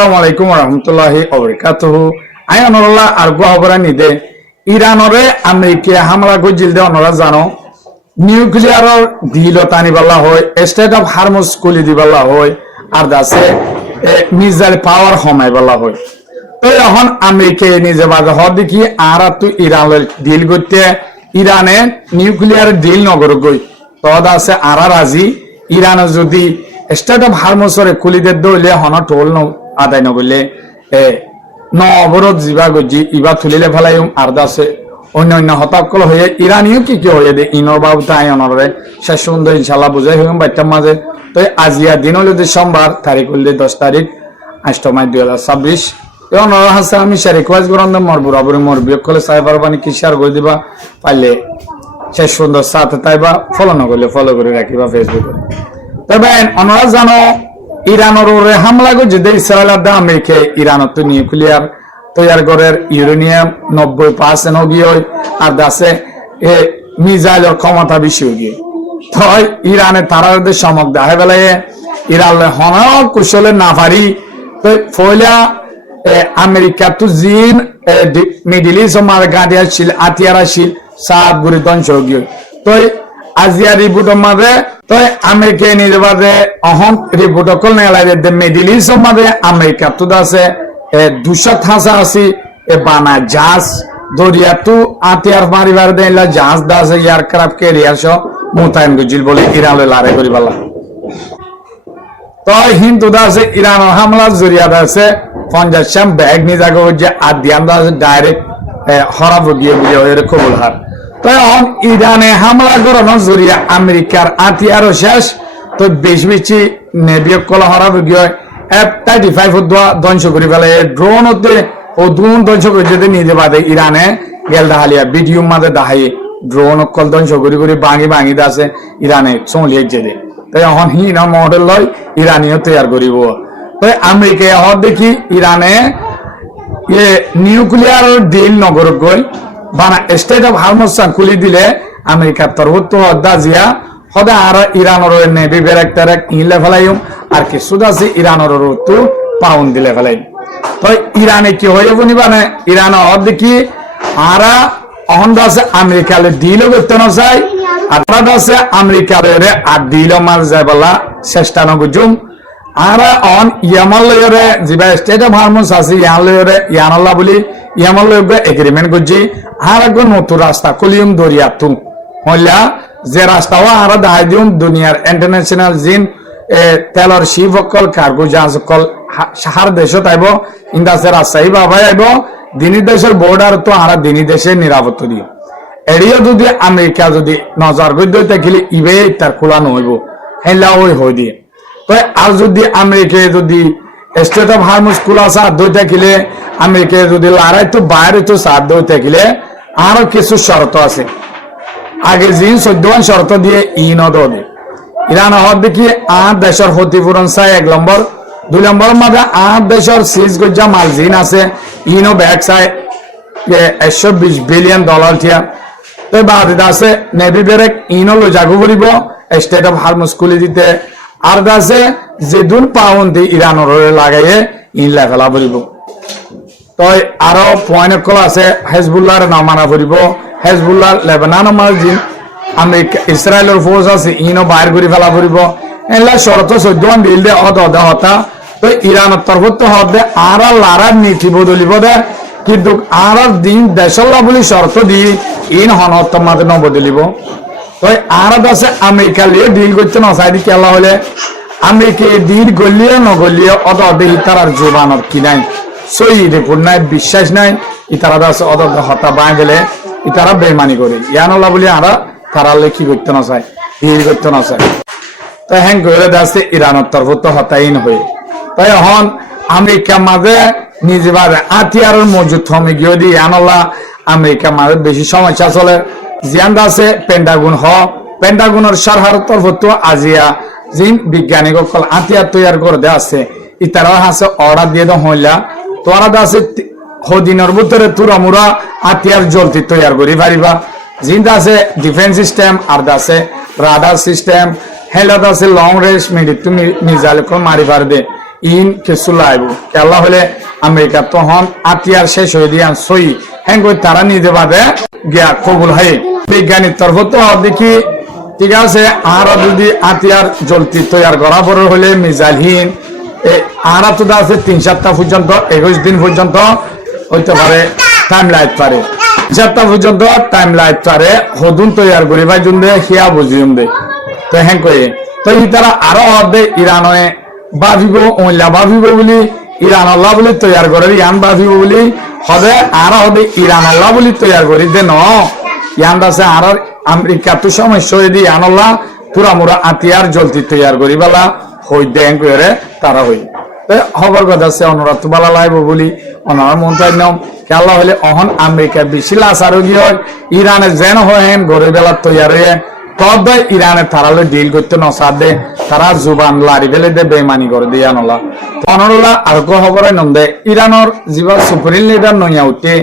আসসালামু আলাইকুম রহমতুল্লাহি ওবারাকাতুহু আই অনরলা আর গোহবরা নিদে ইরানরে আমেরিকা হামলা গজিল দে অনরা জানো নিউক্লিয়ারর দিল টানি বলা হয় স্টেট অফ হারমুজ কুলি দি বলা হয় আর দাসে মিসাইল পাওয়ার হমাই বলা হয় তো এখন আমেরিকা নিজে বাজে হদ দেখি আর তো ইরানের ডিল করতে ইরানে নিউক্লিয়ার ডিল নগর গই তো আছে আর রাজি ইরানে যদি স্টেট অফ হারমুজরে কুলিদের দইলে হন টোল ন আদায় নগলে ন অবরোধ যা গজি ইবা তুলিলে ফেলাই আর দাসে অন্য অন্য হতাকল হয়ে ইরানিও কি হয়ে দে ইনর বাবু তাই অনরে শেষ সুন্দর ইনশাল্লাহ বুঝাই হইম বাচ্চার মাঝে তো আজিয়া দিন হলে যে সোমবার তারিখ হলে 10 তারিখ 8 মাই 2026 অনর হাসে আমি রিকোয়েস্ট করলাম মোর বরাবর মোর বিয়কলে সাইবার বানি কি শেয়ার করে দিবা পাইলে শেষ সুন্দর সাথে তাইবা ফলো না করলে ফলো করে রাখিবা ফেসবুকে তবে অনরা জানো ইরানের হামলা করছে যে ইসরায়েল আর আমেরিকা ইরানত নিউক্লিয়ার তৈয়ার করার ইউরেনিয়াম 90% গিয়ে আর দাসে মিসাইলের ক্ষমতা বেশি গিয়ে তো ইরানে তারা সমক দেখা বেলায় ইরান হন কুশলে না পারি তো ফয়লা আমেরিকা তো জিন মিডিল ইস্ট মার গাঁডিয়া ছিল আতিয়ারা ছিল সাত গুড়ি ধ্বংস গিয়ে তো আজিয়া রিপোর্টের মাঝে তো আমেরিকা নিজে বাদে অহম রিপোর্ট কল নেলাইদে মিডিল ইস্ট মাঝে আমেরিকা তো আছে 200 থাসা আছে বানা জাহাজ দরিয়া তো আতিয়ার মারিবার দেলা জাহাজ দাসে এয়ারক্রাফট ক্যারিয়ার সহ মোতায়েন গজিল বলে ইরানে লড়াই করি বলা তো হিন্দু দাসে ইরান হামলা জরিয়া দাসে পঞ্জাব ব্যাগ নি জায়গা যে আদিয়ান দাসে ডাইরেক্ট হরাব গিয়ে বুঝে কবুল হার তো এখন ইরানে হামলা করানো জরিয়া আমেরিকার আতিয়ারও শেষ তো বেশি নেভিয় কলা হরাব গিয়ে F-35 ধ্বংস করে ফেলে ড্রোন হতে ও ড্রোন ধ্বংস করে যেতে নিজে বাদে ইরানে গেল দাহালিয়া ভিডিও মাঝে দাহাই ড্রোন অকল ধ্বংস করে ভাঙি দাসে ইরানে চলিয়ে যেতে তাই এখন হিনা মডেল লয় ইরানিও তৈয়ার করিব তাই আমেরিকা হওয়ার দেখি ইরানে নিউক্লিয়ার ডিল নগর গই বানা স্টেট অফ হারমুজ খুলি দিলে আমেরিকার তরফ দাজিয়া সদা আর ইরানের নেভি ব্যারেক্টার ইলে ফেলাইম আর কিছু আছে ইরানের তো পাউন্ড দিলে ফেলাই তো ইরানে কি হয়ে বনি মানে ইরান দেখি আর অহন আছে আমেরিকালে ডিলও করতে না চাই আর আছে আমেরিকার আর ডিলও মার যায় বলা চেষ্টা নগুজুম আর অন ইয়ামাল লয়রে যেবা স্টেট অফ হারমুজ আছে ইয়ান লয়রে ইয়ানাল্লাহ বলি ইয়ামাল লয়রে এগ্রিমেন্ট করছি আর একজন নতুন রাস্তা কলিয়ম দরিয়া তুম হইলা যে রাস্তাও আর দাহাই দিম দুনিয়ার ইন্টারন্যাশনাল জিন তেলর শিপ অকল কার্গো জাহাজ অকল সাহার দেশত আইব ইন্দাসে রাজশাহী বাবাই আইব দিনী দেশের বর্ডার তো আর দিনী দেশের নিরাপত্তা দিও এড়িয়ে যদি আমেরিকা যদি নজর গদ্য থাকিলে ইবে তার খোলা নহইব হেলা ওই হই দিয়ে তো আর যদি আমেরিকা যদি স্টেট অফ হারমুজ খোলা সাথ দই থাকিলে আমেরিকা যদি লড়াই তো বাইরে তো সাথ দই থাকিলে আরো কিছু শর্ত আছে আগে জিন 14 শর্ত দিয়ে ইনদ দে ইরান হদ দেখি আর দেশের ক্ষতিপূরণ চাই 1 নম্বর 2 নম্বর মাঝে আর দেশের সিজ গজ্জা মাল জিন আছে ইনো ব্যাগ চাই 120 বিলিয়ন ডলার থিয়া তো বাদ আছে নেভি ব্যারেক ইনো লো জাগু করিব স্টেট অফ হারমুজ খুলি দিতে আর আছে যেদুন পাউন্ড দি ইরানের লাগাইয়ে ইন লেভেলা করিব তো আরো পয়েন্ট কল আছে হেজবুল্লাহর নাম মানা করিব হেজবুল্লাহ লেবানন মালজিন আমেরিকা ইসরায়েলের ফোর্স আছে ইনো বাইর করে ফেলা পড়িব এলা শর্ত 14 বিল দে হতা তো ইরানের তরফ তো হবে আর লারার নীতি বদলিব দে কিন্তু আর দিন দেশল্লা বলি শর্ত দি ইন হনত মাঝে ন বদলিব তো আর আছে আমেরিকা লিয়ে ডিল করতে না চাই দি কেলা হলে আমেরিকা ডিল গলিয়ে নগলিয়ে অত দেহি তার জোবানত কি নাই সই রিপোর্ট নাই বিশ্বাস নাই ইতারা আছে অত হতা বাই গেলে ইতারা বেমানি করে ইয়ানল্লা বলি আরা তারা কি করতে না চায় হির করতে না চায় তো হ্যাং করে দাসে ইরানের তরফ তো হতাইন হয়ে তাই এখন আমেরিকা মাঝে নিজে বাদে আতিয়ারের মজুদ থমে গিয়ে দিয়ে ইয়ানল্লা আমেরিকা মাঝে বেশি সমস্যা চলে জিয়ান দাসে পেন্টাগুনের সরকার তরফ তো আজিয়া জিন বিজ্ঞানী সকল আতিয়ার তৈয়ার করে দেওয়া আছে ইতারা হাসে অর্ডার দিয়ে দেওয়া হইলা তোরা দাসে হদিনের ভিতরে তুরামুরা আতিয়ার জলতি তৈয়ার করি পারিবা জিন্দা আছে ডিফেন্স সিস্টেম আর দাসে রাডার সিস্টেম হেলাদ আছে লং রেঞ্জ মিলিটারি মিসাইল মারি পারবে ইন কিছু লাইব কেলা হলে আমেরিকা তখন আতিয়ার শেষ হয়ে দিয়ে সই হ্যাঁ তারা নিজে বাদে গিয়া কবুল হয় বিজ্ঞানীর তরফ তো দেখি ঠিক আছে আর যদি আতিয়ার জলতি তৈয়ার করা পরে হলে মিজাইলহীন আর তো আছে 3 সপ্তাহ পর্যন্ত 21 দিন পর্যন্ত হইতে পারে টাইম লাইট পারে সপ্তাহ পর্যন্ত টাইম লাইট পারে হদুন তৈয়ার করি ভাই জুন দে হিয়া বুঝিম দে তো হ্যাঁ কয়ে তো ই তারা আরো অর্ধে ইরানে ভাবিব ওইলা ভাবিব বলি ইরান আল্লাহ বলি তৈয়ার করে ইয়ান ভাবিব বলি হদে আর হদে ইরান আল্লাহ বলি তৈয়ার করি দে ন ইয়ান আছে আর আমেরিকা তো সমস্যা হয়ে দি ইয়ান আল্লাহ পুরা মুরা আতিয়ার জলতি তৈয়ার করি বেলা হই দেন করে তারা হই খবর কথা আছে অনুরাধ বালা লাইব বলি অনার মন্ত্রী নাম খেলা হলে অহন আমেরিকা বেশি লাশ আরোগী হয় ইরানে যেন হয় হেন ঘরে বেলা তৈয়ার হয়ে তদ ইরানে তারালে ডিল করতে নসাদ দে তারা জুবান লারি বেলে দে বেমানি করে দিয়ে আনলা অনরলা আর কো খবর নন্দে ইরানোর যিবা সুপ্রিম লিডার নইয়া উঠে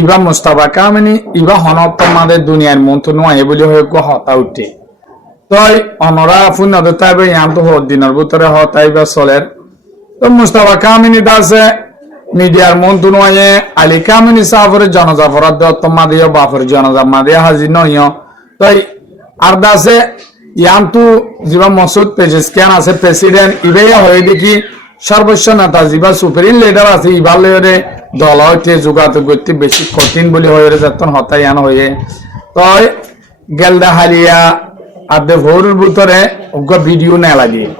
ইবা মুস্তাফা কামেনি ইবা হনত মাদের দুনিয়ার মন্ত্র নয় বলি হয়ে কো হতা উঠে তই অনরা ফুন তাইবে ইয়ান তো দিনের ভিতরে হতাইবা চলের তো মুস্তাফা কামিনী দাসে মিডিয়ার মন্ত্র নয় আলী কামিনী সাফরের জনজাফরাত তোমাদের বাফর জনজা মাদে হাজির নয় তাই আর দাসে ইয়ান্তু যিবা মসুদ পেজেসকিয়ান আছে প্রেসিডেন্ট ইবে হয়ে দেখি সর্বোচ্চ নেতা যিবা সুপ্রিম লিডার আছে ইবার লেরে দল হইতে যোগাযোগ করতে বেশি কঠিন বলে হয়ে যতন হতাই আন হয়ে তাই গেলদা হারিয়া আদে ভোরের ভিতরে ভিডিও নেলা দিয়ে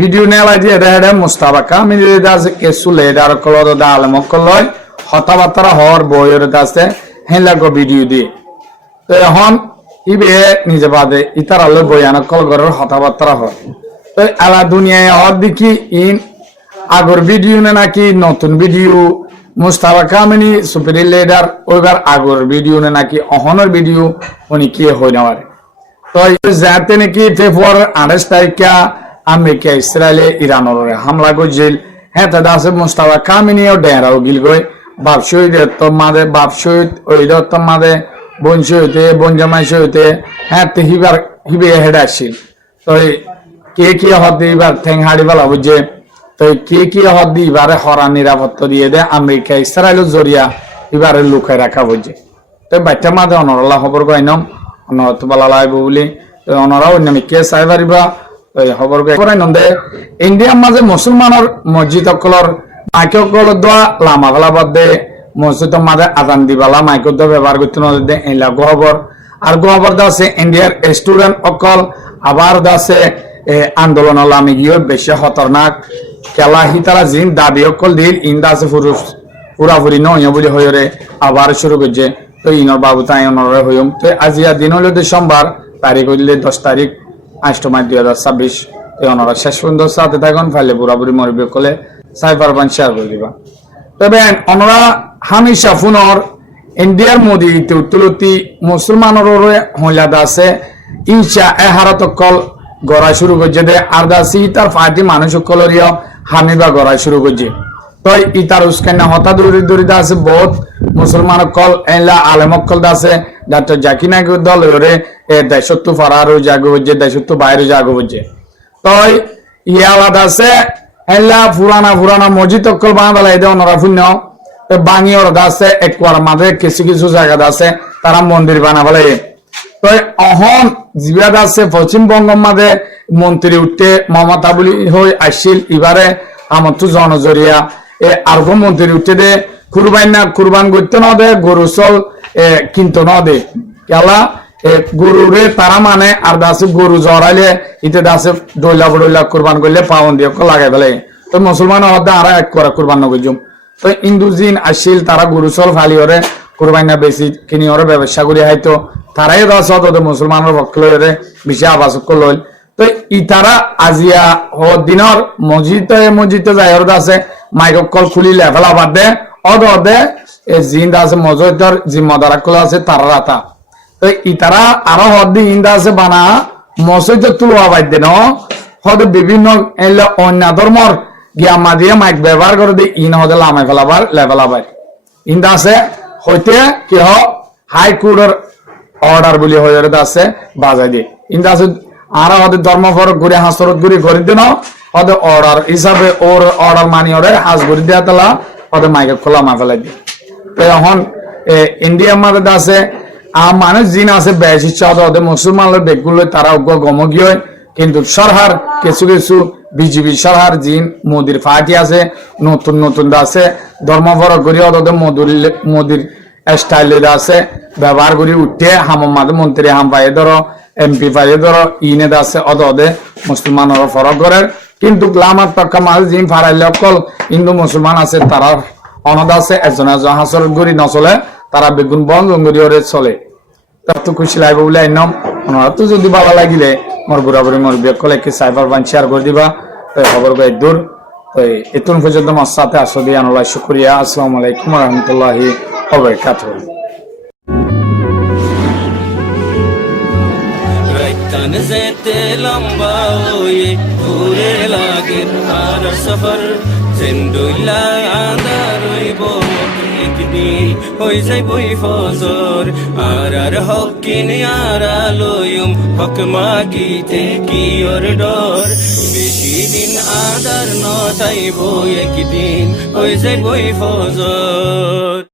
ভিডিও নেলা দিয়ে রেডে মুস্তাফা কামিনী দাসে কেসু লিডার কলদ দা আলম কলয় হতাবার্তা হওয়ার বইয়ের দাসে হেলাগো ভিডিও দিয়ে তো এখন ইবে নিজে বাদে ইতার আলো বয়ানক কল ঘরের হতাবার্তা হয় তো আলা দুনিয়ায় হওয়ার দেখি ইন আগর ভিডিও নে নাকি নতুন ভিডিও মুস্তাফা কামিনী সুপ্রিম লিডার ওইবার আগর ভিডিও নে নাকি অহনের ভিডিও উনি কি হই নেওয়ার তো যাতে নাকি ফেব্রুয়ারি 28 তারিখে আমেরিকা ইসরায়েলে ইরানের হামলা করছিল হ্যাঁ তাদের আছে মুস্তাফা কামিনীও ডেরাও গিল গই বাপ শহীদ মাদে বাপ শহীদ ওই মাদে বোন শহীদ বোন জামাই শহীদ হ্যাঁ তো হিবে হেড আসছিল তো কে কি হদ এবার ঠেং হাড়ি বেলা বুঝছে তো কে কি হদ এবারে হরা নিরাপত্তা দিয়ে দেয় আমেরিকা ইসরায়েলের জরিয়া এবারে লুকায় রাখা বুঝছে তো বাচ্চা মাদে অনরলা খবর কইনম অনরত বালা লাইব বলি অনরা অন্য কে চাই পারিবা খবর করাই নন্দে ইন্ডিয়ার মাঝে মুসলমানের মসজিদ সকলের মাইক দোয়া লামা ফেলা বাদ দে মসজিদের মাঝে আজান দিবালা মাইক দোয়া ব্যবহার করতে নদে এইলা খবর আর খবর আছে ইন্ডিয়ার স্টুডেন্ট অকল আবার আছে আন্দোলন আমি গিয়ে বেশি খতরনাক খেলা হিতারা জিন দাবি অকল দিল ইন্দা আছে পুরাপুরি নয় বলে হয়ে আবার শুরু করছে তো ইনর বাবু তাই অনরে হইম তো আজিয়া দিন হইলে সোমবার তারিখ হইলে 10 তারিখ 8 মার্চ 2026 এই ওনারা শেষ পর্যন্ত সাথে থাকুন ফাইলে বুড়াবুড়ি মরবে কলে সাইবার বান শেয়ার করে দিবা তবে ওনারা হামেশা ফোনর ইন্ডিয়ার মোদি তুলতি মুসলমানের হইলা দাসে ইনশা এহারত কল গড়া শুরু করছে দে আর দাসি তার পার্টি মানুষ কলরিয়া হামিবা গড়া শুরু করছে তো ইতার উস্কান হতা দূরে আছে বহুত মুসলমান কল এলা আলেম কল দাসে ডক্টর জাকির নাইক দল রে এ দেশত্ব ফারারও জাগো হচ্ছে দেশত্ব বাইরে জাগো হচ্ছে তো ইয়ালা দাসে এলা পুরানা মসজিদ কল বানাবেলা এদের ওনারা ফুন্য বাঙিয়র দাসে একবার মাঝে কিছু জায়গা দাসে তারা মন্দির বানাবেলা তো অহন জিবাদ আছে পশ্চিমবঙ্গ মাঝে মন্ত্রী উঠতে মমতা বলি হয়ে আসছিল এবারে আমার তো জনজরিয়া আরো মন্ত্রী উঠতে দে কুরবান করতে ন দে গরু চল কিন্তু ন দে কেলা গরুরে তারা মানে আর দাসে গরু জড়াইলে ইতে দাসে ডইলা কুরবান করলে পাউন দিয়ে লাগাই ফেলে তো মুসলমান হতে আর এক করে কুরবান নগজুম তো ইন্দুজিন আসছিল তারা গরু চল ফালি ওরে কুরবান না বেশি কিনি ওরে ব্যবসা করি হয়তো তারাই রস হতো মুসলমানের পক্ষ লইরে বেশি আবাস করল তো ইতারা আজিয়া দিনের মসজিদে যাই ওর আছে মাইক কল খুলি লেফেলা বাদ দে অদে জিন্দা আছে মসজিদের জিম্মাদার কল আছে তারা রাতা তো ইতারা আরো হদি ইন্দা আছে বানা মসজিদ তুলবা বাদ দে ন হদ বিভিন্ন অন্য ধর্মর গিয়া মাদিয়ে মাইক ব্যবহার করে দি ইন হদে লামাই ফেলাবার লেফেলাবার ইন্দা আছে হইতে কি হাইকোর্টের অর্ডার বলি হয়ে আছে বাজাই দিয়ে ইন্দা আছে আর আমাদের ধর্ম ফরক ঘুরে হাসরত ঘুরে করে দিন ওদের অর্ডার হিসাবে ওর অর্ডার মানি অর্ডার হাজ করে দেওয়া তালা ওদের মাইকে খোলা মা ফেলাই দিয়ে তো এখন ইন্ডিয়ার মধ্যে আছে মানুষ জিন আছে বেশ ইচ্ছা ওদের মুসলমানের দেশগুলো তারা গমগীয় কিন্তু সরকার কিছু কিছু বিজেপি সরকার জিন মোদির পার্টি আছে নতুন নতুন আছে ধর্মপর করি ওদের মোদির স্টাইলের আছে ব্যবহার করি উঠে হামাদ মন্ত্রী হাম পাইয়ে ধরো এমপি পাইয়ে ধরো ইনে আছে ওদের মুসলমানের ফরক করে কিন্তু লামার পক্ষা মাঝ জিন ফারাইলে অকল হিন্দু মুসলমান আছে তারা অনাথ আছে একজন একজন হাসর গড়ি নচলে তারা বেগুন বন জঙ্গরি ওরে চলে তার তো খুশি লাগবে বলে আইনাম ওনারা তো যদি ভালো লাগিলে মোর বুড়াবুড়ি মোর বিয়ে কলে কি সাইবার বান শেয়ার করে দিবা খবর গাই দূর তো এতুন পর্যন্ত আমার সাথে আসো দিয়ে আনুল্লাহ শুক্রিয়া আসসালামু আলাইকুম রহমতুল্লাহি ওবারাকাতুহু রাইতান যেতে লম্বা হয়ে ঘুরে লাগে আর সফর জিন্দুল্লা আন্দার হইব একদিন হই যাইবই ফজর আর হকিন আর আলোয়ম হক মাগিতে কি ওর ডর বেশি দিন আদার নটাইব একদিন হই যাইবই ফজর